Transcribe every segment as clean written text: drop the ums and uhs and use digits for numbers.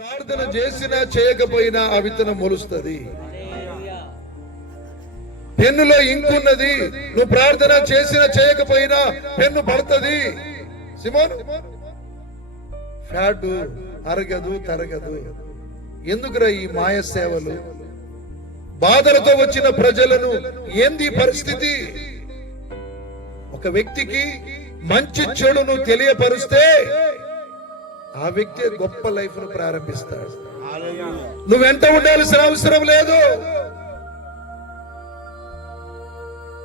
ప్రార్థన చేసినా చేయకపోయినా ఆ విత్తనం మొలుస్తుంది. పెన్నులో ఇంకున్నది, నువ్వు ప్రార్థన చేసినా చేయకపోయినా పెన్ను పడుతుంది. సిమోన్, ఫ్యాట్ అరగదు తరగదు. ఎందుకురా ఈ మాయ సేవలు? బాధలతో వచ్చిన ప్రజలను ఏంది పరిస్థితి? ఒక వ్యక్తికి మంచి చెడును తెలియపరుస్తే ఆ వ్యక్తి గొప్ప లైఫ్ ను ప్రారంభిస్తాడు. నువ్వు వెంట ఉండాల్సిన అవసరం లేదు.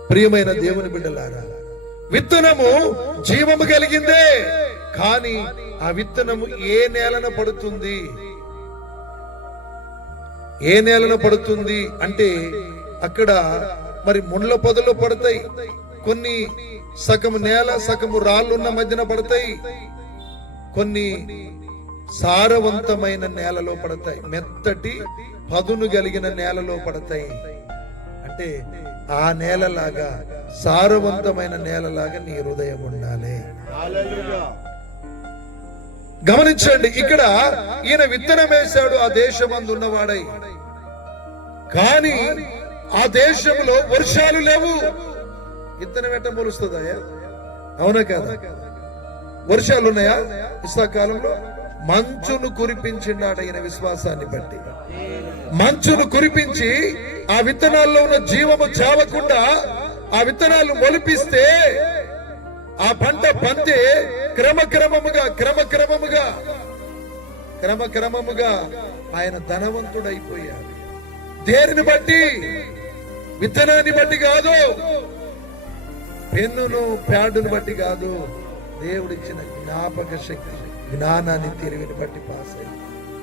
ప్రియమైన దేవుని బిడ్డలారా, విత్తనము జీవము కలిగిందే, కానీ ఆ విత్తనము ఏ నేలన పడుతుంది? ఏ నేలన పడుతుంది అంటే అక్కడ మరి ముండ్ల పొదలు పడతాయి, కొన్ని సగము నేల సగము రాళ్ళున్న మధ్యన పడతాయి, కొన్ని సారవంతమైన నేలలో పడతాయి, మెత్తటి పదును కలిగిన నేలలో పడతాయి. అంటే ఆ నేలలాగా, సారవంతమైన నేలలాగా నీ హృదయం ఉండాలి. గమనించండి, ఇక్కడ ఈయన విత్తనం వేశాడు ఆ దేశమందు ఉన్నవాడై, కానీ ఆ దేశంలో వర్షాలు లేవు. విత్తనం ఎట్ట మొలుస్తుందా? అవునా కాదా? వర్షాలు ఉన్నాయా? ఇస్సాకాలంలో మంచును కురిపించిండాడు ఈయన విశ్వాసాన్ని బట్టి. మంచును కురిపించి ఆ విత్తనాల్లో ఉన్న జీవము చావకుండా ఆ విత్తనాలు మొలిపిస్తే ఆ పంట పంతే క్రమక్రమముగా ఆయన ధనవంతుడైపోయాడు. దేనిని బట్టి? విత్తనాన్ని బట్టి కాదు, పెన్నును ప్యాడును బట్టి కాదు, దేవుడిచ్చిన జ్ఞాపక శక్తి, జ్ఞానాన్ని, తెలివిని బట్టి పాస్ అయ్యాడు.